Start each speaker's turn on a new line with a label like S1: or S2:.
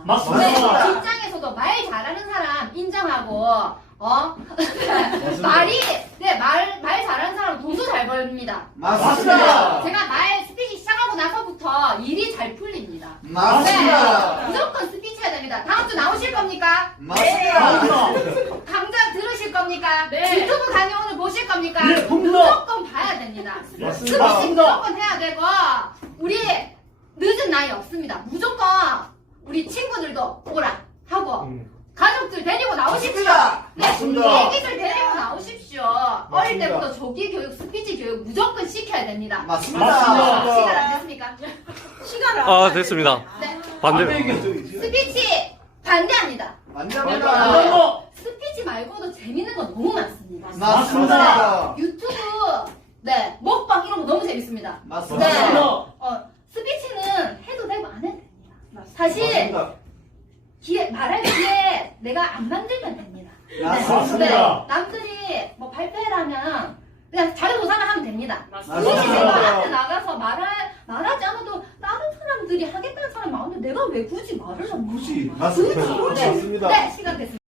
S1: 맞습니다.
S2: 직장에서도 말 잘하는 사람 인정하고, 말 잘하는 사람은 돈도 잘 벌립니다.
S1: 맞습니다.
S2: 제가 말 스피치 시작하고 나서부터 일이 잘 풀립니다.
S1: 맞습니다.
S2: 무조건 스피치 해야 됩니다. 다음 주 나오실 겁니까?
S1: 맞습니다.
S2: 강좌 들으실 겁니까?
S3: 네.
S2: 유튜브 강의 오늘 보실 겁니까?
S1: 네, 봅니다.
S2: 무조건 봐야 됩니다.
S1: 맞습니다.
S2: 스피치 무조건 해야 되고, 우리 늦은 나이 없습니다. 무조건 우리 친구들도 오라 하고, 가족들 데리고 나오십시오. 네,
S1: 맞습니다.
S2: 애기들 데리고 나오십시오. 어릴 때부터 조기 교육, 스피치 교육 무조건 시켜야 됩니다.
S1: 맞습니다.
S2: 시간 안 됐습니까?
S3: 시간을
S4: 아, 됐습니다.
S2: 네.
S4: 반대로.
S2: 스피치 반대합니다.
S1: 맞습니다.
S2: 스피치 말고도 재밌는 거 너무 많습니다.
S1: 맞습니다.
S2: 유튜브, 먹방 이런 거 너무 재밌습니다.
S1: 맞습니다.
S2: 스피치는 해도 되고 안 해도 됩니다. 사실 말할 기회 내가 안 만들면 됩니다.
S1: 맞습니다.
S2: 남들이 뭐 발표하면 그냥 자유도사만 하면 됩니다.
S3: 맞습니다.
S2: 굳이 내가 앞에 나가서 말하지 않아도 다른 사람들이 하겠다는 사람이 많은데 내가 왜 굳이 말을 하는 거지?
S1: 맞습니다.
S2: 네, 시간 됐습니다.